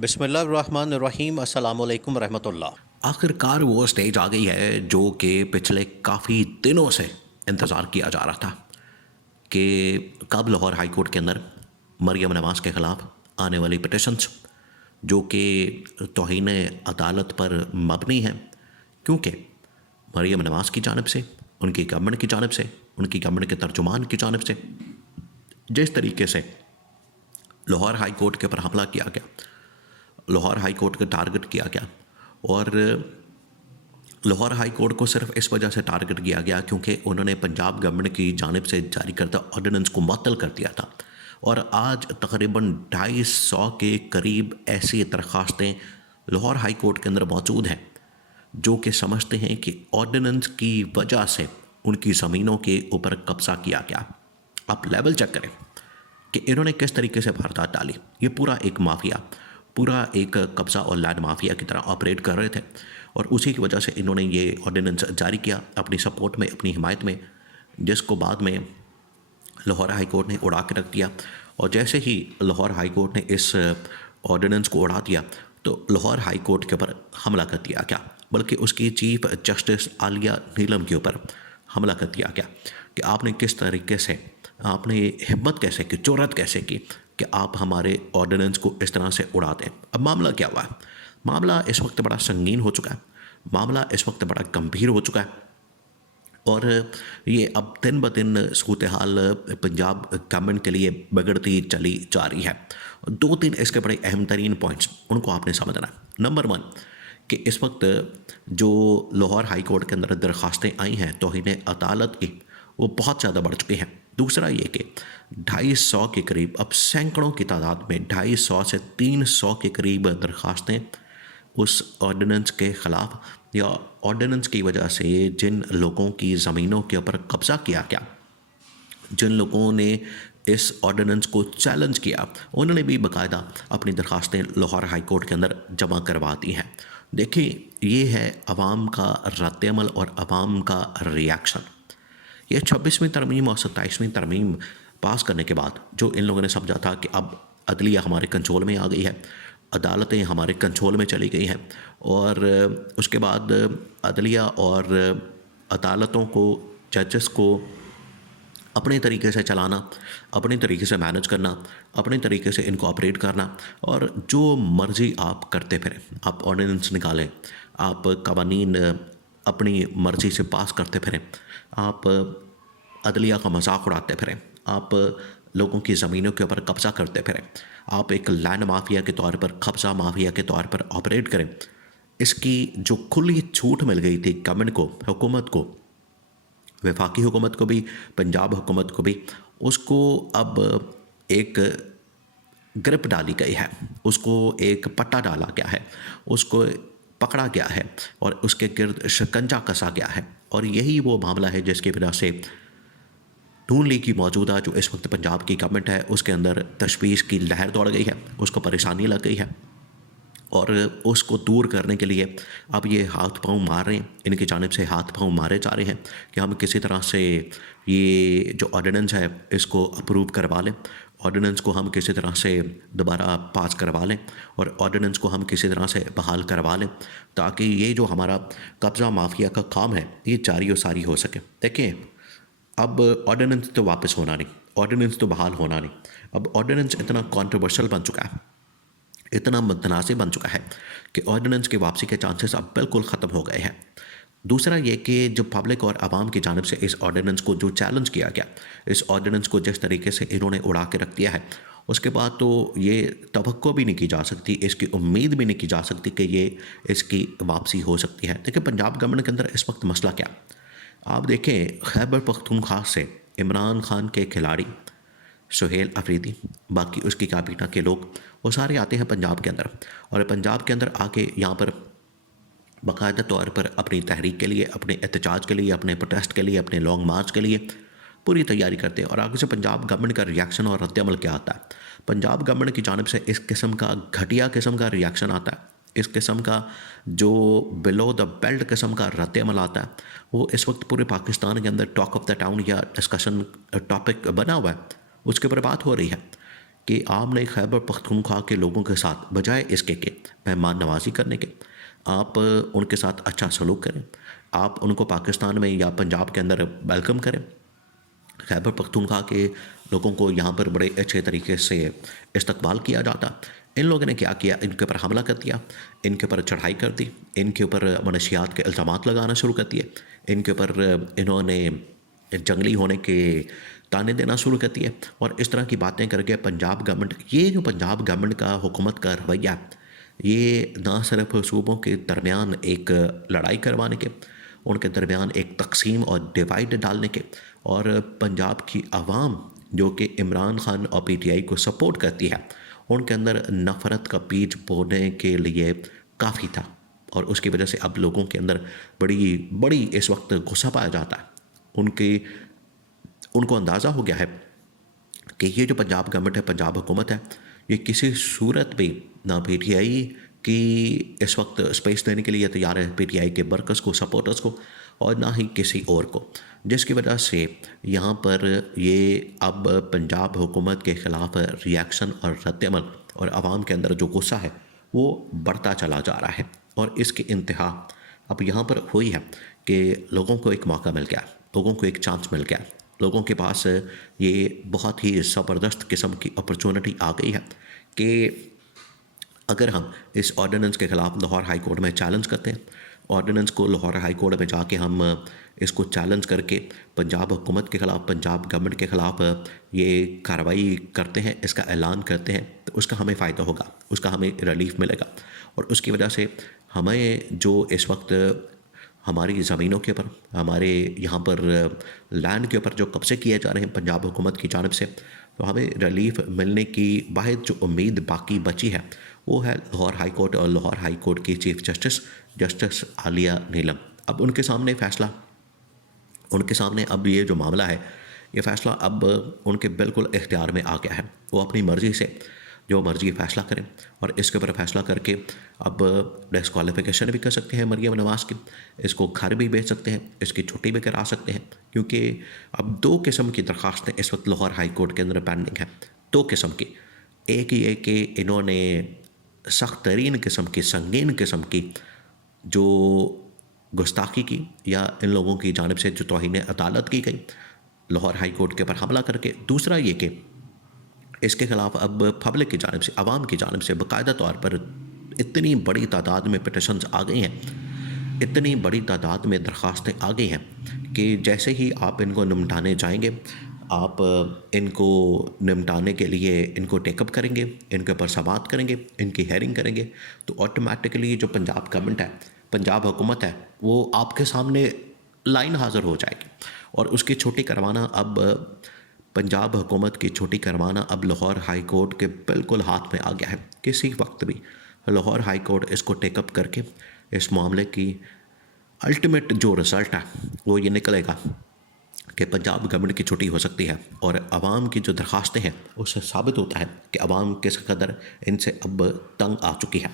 बिस्मिल्लाहिर्रहमानिर्रहीम अस्सलामुअलैकुम रहमतुल्लाह। आखिरकार वो स्टेज आ गई है जो कि पिछले काफ़ी दिनों से इंतज़ार किया जा रहा था कि कब लाहौर हाई कोर्ट के अंदर मरियम नवाज़ के ख़िलाफ़ आने वाली पिटिशन्स जो कि तौहीन अदालत पर मबनी हैं, क्योंकि मरियम नवाज़ की जानिब से, उनकी गवर्नमेंट की जानिब से, उनकी गवर्नमेंट के तर्जुमान की जानिब से जिस तरीके से लाहौर हाई कोर्ट के ऊपर हमला किया गया, लाहौर हाई कोर्ट का टारगेट किया गया और लाहौर हाई कोर्ट को सिर्फ इस वजह से टारगेट किया गया क्योंकि उन्होंने पंजाब गवर्नमेंट की जानिब से जारी करदा ऑर्डिनेंस को मुअत्तल कर दिया था। और आज तकरीबन 250 के करीब ऐसी दरख्वास्तें लाहौर हाई कोर्ट के अंदर मौजूद हैं जो कि समझते हैं कि ऑर्डिनेंस की वजह से उनकी ज़मीनों के ऊपर कब्ज़ा किया गया। आप लेवल चेक करें कि इन्होंने किस तरीके से वारदात डाली। ये पूरा एक माफिया, पूरा एक कब्ज़ा और लैंड माफिया की तरह ऑपरेट कर रहे थे और उसी की वजह से इन्होंने ये ऑर्डिनेंस जारी किया अपनी सपोर्ट में, अपनी हिमायत में, जिसको बाद में लाहौर हाई कोर्ट ने उड़ा के रख दिया। और जैसे ही लाहौर हाई कोर्ट ने इस ऑर्डिनेंस को उड़ा दिया तो लाहौर हाई कोर्ट के ऊपर हमला कर दिया गया, बल्कि उसकी चीफ जस्टिस आलिया नीलम के ऊपर हमला कर दिया गया कि आपने किस तरीके से, आपने ये हिम्मत कैसे की, जुर्रत कैसे की कि आप हमारे ऑर्डिनेंस को इस तरह से उड़ा दें। अब मामला क्या हुआ है? मामला इस वक्त बड़ा संगीन हो चुका है, मामला इस वक्त बड़ा गंभीर हो चुका है और ये अब दिन ब दिन सूरत हाल पंजाब गवर्नमेंट के लिए बिगड़ती चली जा रही है। 2-3 इसके बड़े अहम तरीन पॉइंट्स उनको आपने समझना है। नंबर 1 कि इस वक्त जो लाहौर हाई कोर्ट के अंदर दरख्वास्तें आई हैं तौहीन अदालत की, वो बहुत ज़्यादा बढ़ चुकी हैं। दूसरा ये कि 250 के करीब, अब सैकड़ों की तादाद में 250 से 300 के करीब दरख्वास्तें उस ऑर्डिनेंस के ख़िलाफ़ या ऑर्डिनेंस की वजह से जिन लोगों की ज़मीनों के ऊपर कब्ज़ा किया गया, जिन लोगों ने इस ऑर्डिनेंस को चैलेंज किया, उन्होंने भी बाकायदा अपनी दरख्वास्तें लाहौर हाई कोर्ट के अंदर जमा करवा दी हैं। देखिए, ये है अवाम का रद्द-ए-अमल और अवाम का रिएक्शन। ये 26वीं तरमीम और 27वीं तरमीम पास करने के बाद जो इन लोगों ने समझा था कि अब अदलिया हमारे कंट्रोल में आ गई है, अदालतें हमारे कंट्रोल में चली गई हैं और उसके बाद अदलिया और अदालतों को, जजेस को अपने तरीके से चलाना, अपने तरीके से मैनेज करना, अपने तरीके से इनको ऑपरेट करना और जो मर्ज़ी आप करते फिरें। आप ऑर्डिनेंस निकालें, आप कवानीन अपनी मर्ज़ी से पास करते फिरें, आप अदलिया का मजाक उड़ाते फिरें, आप लोगों की ज़मीनों के ऊपर कब्ज़ा करते फिरें, आप एक लैंड माफिया के तौर पर, कब्ज़ा माफिया के तौर पर ऑपरेट करें। इसकी जो खुली छूट मिल गई थी गवर्नमेंट को, हुकूमत को, वफाकी हुकूमत को भी, पंजाब हुकूमत को भी, उसको अब एक ग्रिप डाली गई है, उसको एक पट्टा डाला गया है, उसको पकड़ा गया है और उसके गिर्द शिकंजा कसा गया है। और यही वो मामला है जिसकी वजह से नून लीग की मौजूदा जो इस वक्त पंजाब की गवर्नमेंट है उसके अंदर तशवीश की लहर दौड़ गई है, उसको परेशानी लग गई है और उसको दूर करने के लिए अब ये हाथ पांव मार रहे हैं, इनकी जानिब से हाथ पांव मारे जा रहे हैं कि हम किसी तरह से ये जो ऑर्डिनेंस है इसको अप्रूव करवा लें, ऑर्डिनेंस को हम किसी तरह से दोबारा पास करवा लें और ऑर्डिनेंस को हम किसी तरह से बहाल करवा लें ताकि ये जो हमारा कब्ज़ा माफिया का काम है ये जारी व सारी हो सके। देखिए, अब ऑर्डिनेंस तो वापस होना नहीं, ऑर्डिनेंस तो बहाल होना नहीं। अब ऑर्डिनेंस इतना कंट्रोवर्शियल बन चुका है, इतना मुतनाज़िर बन चुका है कि ऑर्डिनेंस की वापसी के चांसेस अब बिल्कुल ख़त्म हो गए हैं। दूसरा ये कि जो पब्लिक और आवाम की जानिब से इस ऑर्डिनेंस को जो चैलेंज किया गया, इस ऑर्डिनेंस को जिस तरीके से इन्होंने उड़ा के रख दिया है, उसके बाद तो ये तवक्को भी नहीं की जा सकती, इसकी उम्मीद भी नहीं की जा सकती कि ये इसकी वापसी हो सकती है। देखिए, पंजाब गवर्नमेंट के अंदर इस वक्त मसला क्या, आप देखें, खैबर पख्तूनख्वा से इमरान खान के खिलाड़ी सुहेल अफरीदी, बाकी उसकी काबीना के लोग, वो सारे आते हैं पंजाब के अंदर और पंजाब के अंदर आके यहाँ पर बाकायदा तौर पर अपनी तहरीक के लिए, अपने एहतजाज के लिए, अपने प्रोटेस्ट के लिए, अपने लॉन्ग मार्च के लिए पूरी तैयारी करते हैं। और आगे से पंजाब गवर्नमेंट का रिएक्शन और रद्द-ए-अमल क्या आता है? पंजाब गवर्नमेंट की जानिब से इस किस्म का घटिया किस्म का रिएक्शन आता है, इस किस्म का जो बिलो द बेल्ट किस्म का रद्द-ए-अमल आता है, वो इस वक्त पूरे पाकिस्तान के अंदर टॉक ऑफ द टाउन या डिस्कशन टॉपिक बना हुआ है। उसके ऊपर बात हो रही है कि आपने खैबर पख्तूनख्वा के लोगों के साथ बजाय इसके कि मेहमान नवाजी करने के, आप उनके साथ अच्छा सलूक करें, आप उनको पाकिस्तान में या पंजाब के अंदर वेलकम करें। खैबर पख्तूनख्वा के लोगों को यहाँ पर बड़े अच्छे तरीके से इस्तकबाल किया जाता। इन लोगों ने क्या किया, इनके ऊपर हमला कर दिया, इनके ऊपर चढ़ाई कर दी, इनके ऊपर मनशियात के इल्ज़ामात लगाना शुरू कर दिए, इनके ऊपर इन्होंने जंगली होने के ताने देना शुरू कर दिए और इस तरह की बातें करके पंजाब गवर्नमेंट, ये जो पंजाब गवर्नमेंट का हुकूमत का रवैया, ये ना सिर्फ सूबों के दरमियान एक लड़ाई करवाने के, उनके दरमियान एक तकसीम और डिवाइड डालने के, और पंजाब की आवाम जो कि इमरान खान और पीटीआई को सपोर्ट करती है, उनके अंदर नफ़रत का बीज बोने के लिए काफ़ी था। और उसकी वजह से अब लोगों के अंदर बड़ी इस वक्त गुस्सा पाया जाता है। उनको अंदाज़ा हो गया है कि ये जो पंजाब गवर्नमेंट है, पंजाब हुकूमत है, ये किसी सूरत भी ना पीटीआई की इस वक्त स्पेस देने के लिए तैयार है, पीटीआई के वर्कर्स को, सपोर्टर्स को, और ना ही किसी और को, जिसकी वजह से यहाँ पर ये अब पंजाब हुकूमत के ख़िलाफ़ रिएक्शन और रद्दअमल और आवाम के अंदर जो गुस्सा है वो बढ़ता चला जा रहा है। और इसकी इंतहा अब यहाँ पर हुई है कि लोगों को एक मौका मिल गया, लोगों को एक चांस मिल गया, लोगों के पास ये बहुत ही ज़बरदस्त किस्म की अपॉर्चुनिटी आ गई है कि अगर हम इस ऑर्डिनेंस के ख़िलाफ़ लाहौर हाई कोर्ट में चैलेंज करते हैं, ऑर्डिनेंस को लाहौर हाई कोर्ट में जाके हम इसको चैलेंज करके पंजाब हुकूमत के ख़िलाफ़, पंजाब गवर्नमेंट के ख़िलाफ़ ये कार्रवाई करते हैं, इसका ऐलान करते हैं, तो उसका हमें फ़ायदा होगा, उसका हमें रिलीफ मिलेगा। और उसकी वजह से हमें जो इस वक्त हमारी ज़मीनों के ऊपर, हमारे यहाँ पर लैंड के ऊपर जो कब्ज़े किए जा रहे हैं पंजाब हुकूमत की जानिब से, तो हमें रिलीफ मिलने की वाहिद जो उम्मीद बाकी बची है वो है लाहौर हाई कोर्ट और लाहौर हाई कोर्ट की चीफ जस्टिस आलिया नीलम। अब उनके सामने अब ये जो मामला है, ये फ़ैसला अब उनके बिल्कुल इख्तियार में आ गया है। वो अपनी मर्ज़ी से जो मर्ज़ी फ़ैसला करें और इसके ऊपर फ़ैसला करके अब डिस्क्वालिफिकेशन भी कर सकते हैं मरियम नवाज़ की, इसको घर भी भेज सकते हैं, इसकी छुट्टी भी करा सकते हैं, क्योंकि अब 2 किस्म की दरख्वास्तें इस वक्त लाहौर हाई कोर्ट के अंदर पेंडिंग हैं। 2 किस्म की, एक ये कि इन्होंने सख्त तरीन किस्म की, संगीन किस्म की जो गुस्ताखी की या इन लोगों की जानिब से जो तौहीन अदालत की गई लाहौर हाई कोर्ट के ऊपर हमला करके। दूसरा ये कि इसके ख़िलाफ़ अब पब्लिक की जानिब से, आवाम की जानिब से बाकायदा तौर पर इतनी बड़ी तादाद में पिटिशन्स आ गई हैं, इतनी बड़ी तादाद में दरख्वास्तें आ गई हैं कि जैसे ही आप इनको निपटाने जाएंगे, आप इनको निपटाने के लिए इनको टेकअप करेंगे, इनके ऊपर समाअत करेंगे, इनकी हेयरिंग करेंगे, तो ऑटोमेटिकली जो पंजाब गवर्नमेंट है, पंजाब हुकूमत है, वो आपके सामने लाइन हाज़िर हो जाएगी। और उसकी छुट्टी करवाना, अब पंजाब हुकूमत की छुट्टी करवाना अब लाहौर हाई कोर्ट के बिल्कुल हाथ में आ गया है। किसी वक्त भी लाहौर हाई कोर्ट इसको टेकअप करके इस मामले की अल्टीमेट जो रिज़ल्ट है वो ये निकलेगा कि पंजाब गवर्नमेंट की छुट्टी हो सकती है। और आवाम की जो दरख्वास्तें हैं उससे साबित होता है कि आवाम किस कदर इनसे अब तंग आ चुकी है।